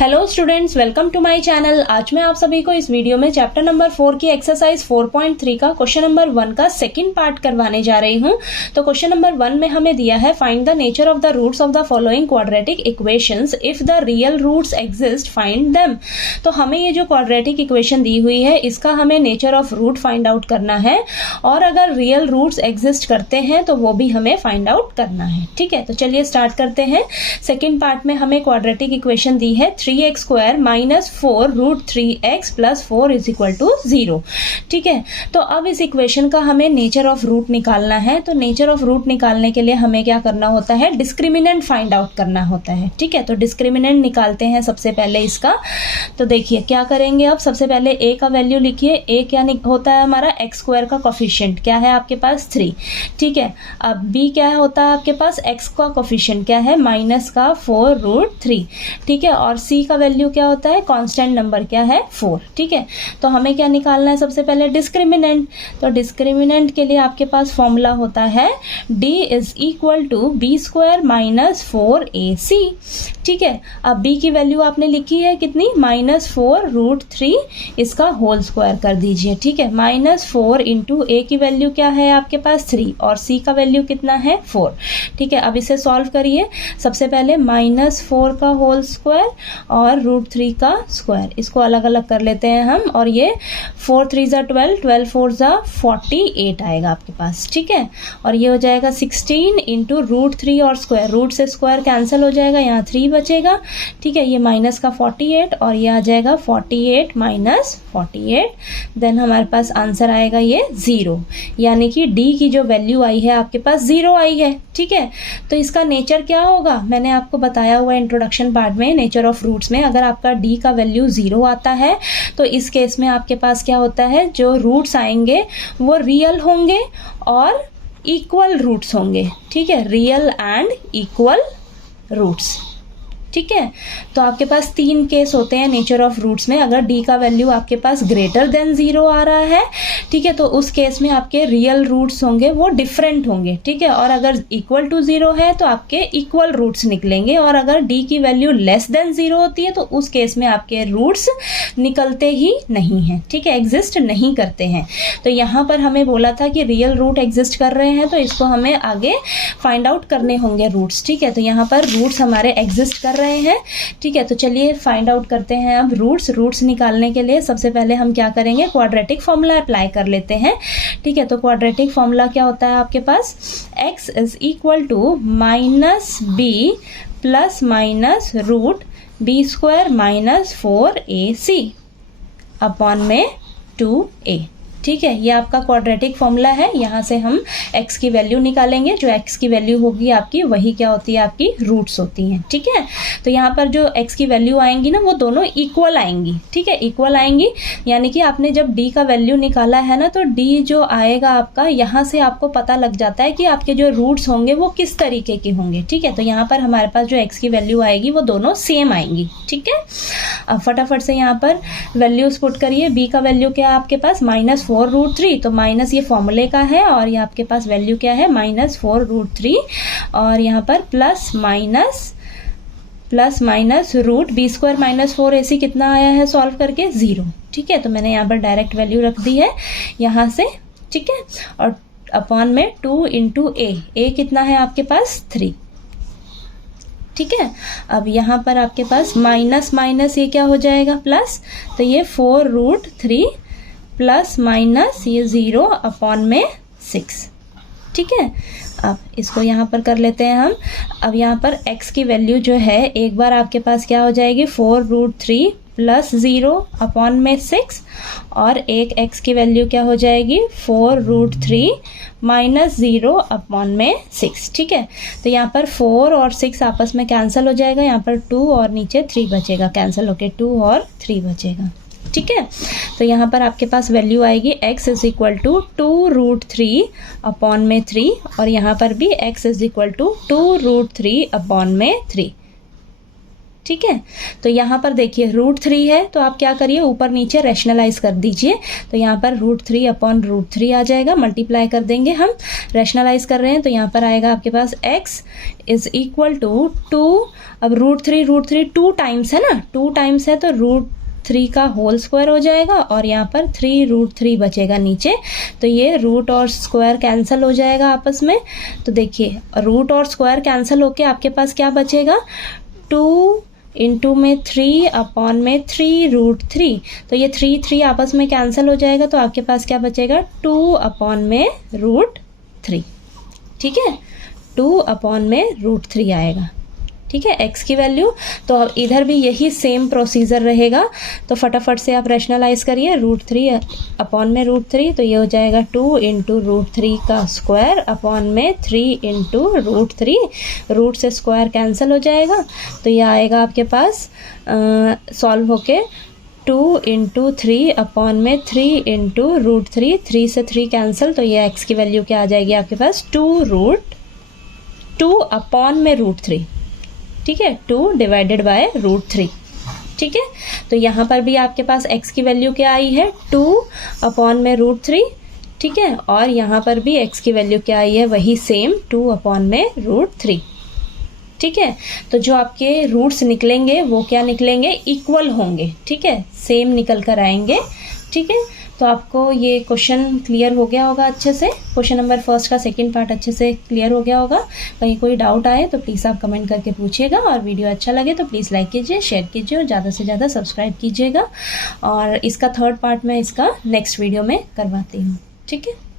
Hello students, welcome to my channel. आज मैं आप सभी को इस वीडियो में चैप्टर नंबर 4 की एक्सरसाइज 4.3 का क्वेश्चन नंबर 1 का सेकंड पार्ट करवाने जा रही हूं। तो क्वेश्चन नंबर 1 में हमें दिया है find the nature of the roots of the following quadratic equations, if the real roots exist find them. तो हमें ये जो क्वाड्रेटिक इक्वेशन दी हुई है इसका हमें nature of root find out करना है और अगर रियल रूट्स एग्जिस्ट करते हैं तो वो भी हमें फाइंड आउट करना है। ठीक है, तो चलिए स्टार्ट करते हैं। सेकेंड पार्ट में हमें क्वाड्रेटिक इक्वेशन दी है 3x square minus 4 root 3x plus 4 is equal to 0। ठीक है, तो अब इस इक्वेशन का हमें नेचर ऑफ रूट निकालना है। तो नेचर ऑफ रूट निकालने के लिए हमें क्या करना होता है, डिस्क्रिमिनेंट फाइंड आउट करना होता है। ठीक है, तो डिस्क्रिमिनेंट निकालते हैं सबसे पहले इसका। तो देखिए क्या करेंगे, अब सबसे पहले a का वैल्यू लिखिए। a क्या होता है हमारा, x स्क्वायर का कोफिशिएंट क्या है आपके पास 3। ठीक है, अब b क्या होता है आपके पास, x का कोफिशिएंट क्या है माइनस का 4 रूट 3। ठीक है, और c का वैल्यू क्या होता है, कांस्टेंट नंबर क्या है 4। ठीक है, तो हमें क्या निकालना है सबसे पहले, डिस्क्रिमिनेंट। तो डिस्क्रिमिनेंट के लिए आपके पास फॉर्मूला होता है d is equal to b square minus 4ac। ठीक है, अब b की वैल्यू आपने लिखी है कितनी, माइनस 4 रूट 3, इसका होल स्क्वायर कर दीजिए। ठीक है, माइनस 4 इंटू a की वैल्यू क्या है आपके पास 3 और c का वैल्यू कितना है 4। ठीक है, अब इसे सॉल्व करिए। सबसे पहले माइनस 4 का होल स्क्वायर और रूट 3 का स्क्वायर, इसको अलग अलग कर लेते हैं हम। और ये 4 3 ज़ा 12, 12 4 ज़ा 48 आएगा आपके पास। ठीक है, और ये हो जाएगा 16 इंटू रूट 3 और स्क्वायर, रूट से स्क्वायर कैंसिल हो जाएगा, यहाँ 3 बचेगा। ठीक है, ये माइनस का 48 और ये आ जाएगा 48 माइनस 48, देन हमारे पास आंसर आएगा ये 0, यानी कि d की जो वैल्यू आई है आपके पास 0 आई है। ठीक है, तो इसका नेचर क्या होगा, मैंने आपको बताया हुआ इंट्रोडक्शन पार्ट में नेचर ऑफ रूट्स में, अगर आपका d का वैल्यू 0 आता है तो इस केस में आपके पास क्या होता है, जो रूट्स आएंगे वो रियल होंगे और इक्वल रूट्स होंगे। ठीक है, रियल एंड इक्वल रूट्स। ठीक है, तो आपके पास 3 केस होते हैं नेचर ऑफ रूट्स में। अगर d का वैल्यू आपके पास ग्रेटर देन 0 आ रहा है, ठीक है, तो उस केस में आपके रियल रूट्स होंगे वो डिफरेंट होंगे। ठीक है, और अगर इक्वल टू 0 है तो आपके इक्वल रूट्स निकलेंगे, और अगर d की वैल्यू लेस देन 0 होती है तो उस केस में आपके रूट्स निकलते ही नहीं हैं। ठीक है, एग्जिस्ट नहीं करते हैं। तो यहाँ पर हमें बोला था कि रियल रूट एग्जिस्ट कर रहे हैं, तो इसको हमें आगे फाइंड आउट करने होंगे रूट्स। ठीक है, तो यहाँ पर रूट्स हमारे एग्जिस्ट कर रहे हैं। ठीक है, तो चलिए फाइंड आउट करते हैं अब रूट्स निकालने के लिए सबसे पहले हम क्या करेंगे, क्वाड्रेटिक फॉर्मूला अप्लाई कर लेते हैं। ठीक है, तो क्वाड्रेटिक फॉर्मूला क्या होता है आपके पास, x is equal to minus b plus minus root b square minus 4ac upon में 2a। ठीक है, ये आपका क्वाड्रेटिक फॉर्मूला है। यहाँ से हम x की वैल्यू निकालेंगे, जो x की वैल्यू होगी आपकी वही क्या होती है, आपकी रूट्स होती हैं। ठीक है, तो यहाँ पर जो x की वैल्यू आएंगी ना वो दोनों इक्वल आएंगी। ठीक है, इक्वल आएंगी, यानी कि आपने जब d का वैल्यू निकाला है ना, तो d जो आएगा आपका, यहाँ से आपको पता लग जाता है कि आपके जो रूट्स होंगे वो किस तरीके के होंगे। ठीक है, तो यहाँ पर हमारे पास जो x की वैल्यू आएगी वो दोनों सेम आएंगी। ठीक है, अब फटाफट से यहाँ पर वैल्यूज पुट करिए। b का वैल्यू क्या है आपके पास, माइनस 4 रूट 3, तो माइनस ये फॉर्मूले का है, और ये आपके पास वैल्यू क्या है माइनस 4 रूट 3, और यहाँ पर plus minus root b square minus 4ac कितना आया है सॉल्व करके 0। ठीक है, तो मैंने यहाँ पर डायरेक्ट वैल्यू रख दी है यहाँ से। ठीक है, और अपॉन में 2 इंटू a कितना है आपके पास 3। ठीक है, अब यहाँ पर आपके पास माइनस ये क्या हो जाएगा प्लस, तो ये 4 रूट 3 प्लस माइनस ये 0 अपॉन में 6। ठीक है, अब इसको यहाँ पर कर लेते हैं हम। अब यहाँ पर x की वैल्यू जो है एक बार आपके पास क्या हो जाएगी, 4 रूट 3 प्लस 0 अपॉन में 6, और एक x की वैल्यू क्या हो जाएगी 4 रूट 3 माइनस 0 अपॉन में 6। ठीक है, तो यहाँ पर 4 और 6 आपस में कैंसिल हो जाएगा, यहाँ पर 2 और नीचे 3 बचेगा, कैंसिल होके 2 और 3 बचेगा। ठीक है, तो यहाँ पर आपके पास वैल्यू आएगी x is equal to 2 root 3 upon में 3, और यहाँ पर भी x is equal to 2 root 3 upon में 3। ठीक है। तो यहाँ पर देखिए √3 है, तो आप क्या करिए ऊपर नीचे रैशनलाइज कर दीजिए। तो यहाँ पर √3 अपॉन √3 आ जाएगा, मल्टीप्लाई कर देंगे हम, रैशनलाइज कर रहे हैं तो यहाँ पर आएगा आपके पास x इज इक्वल टू 2। अब √3 2 टाइम्स है ना, 2 टाइम्स है तो √3 का होल स्क्वायर हो जाएगा और यहाँ पर 3√3 बचेगा नीचे। तो ये रूट और स्क्वायर कैंसिल हो जाएगा आपस में। तो देखिए रूट और स्क्वायर कैंसिल होके आपके पास क्या बचेगा, 2 इंटू में 3 अपॉन में 3√3। तो ये 3 आपस में कैंसिल हो जाएगा तो आपके पास क्या बचेगा, 2 अपॉन में √3। ठीक है, 2 अपॉन में √3 आएगा। ठीक है, x की वैल्यू। तो अब इधर भी यही सेम प्रोसीजर रहेगा। तो फटाफट से आप रैशनलाइज करिए, √3 अपॉन में √3, तो ये हो जाएगा 2 इंटू √3 का स्क्वायर अपॉन में 3 इंटू √3। रूट से स्क्वायर कैंसिल हो जाएगा तो ये आएगा आपके पास सॉल्व होके 2 इंटू 3 अपॉन में 3 इंटू √3, 3 से 3 कैंसिल, तो ये x की वैल्यू क्या आ जाएगी आपके पास, 2 अपॉन में √3। ठीक है, 2 डिवाइडेड बाय √3। ठीक है, तो यहाँ पर भी आपके पास x की वैल्यू क्या आई है, 2 अपॉन में √3। ठीक है, और यहाँ पर भी x की वैल्यू क्या आई है, वही सेम 2 अपॉन में √3। ठीक है, तो जो आपके रूट्स निकलेंगे वो क्या निकलेंगे, इक्वल होंगे। ठीक है, सेम निकल कर आएंगे। ठीक है, तो आपको ये क्वेश्चन क्लियर हो गया होगा अच्छे से, क्वेश्चन नंबर फर्स्ट का सेकंड पार्ट अच्छे से क्लियर हो गया होगा। कहीं कोई डाउट आए तो प्लीज़ आप कमेंट करके पूछिएगा, और वीडियो अच्छा लगे तो प्लीज़ लाइक कीजिए, शेयर कीजिए और ज़्यादा से ज़्यादा सब्सक्राइब कीजिएगा। और इसका थर्ड पार्ट मैं इसका नेक्स्ट वीडियो में करवाती हूँ। ठीक है।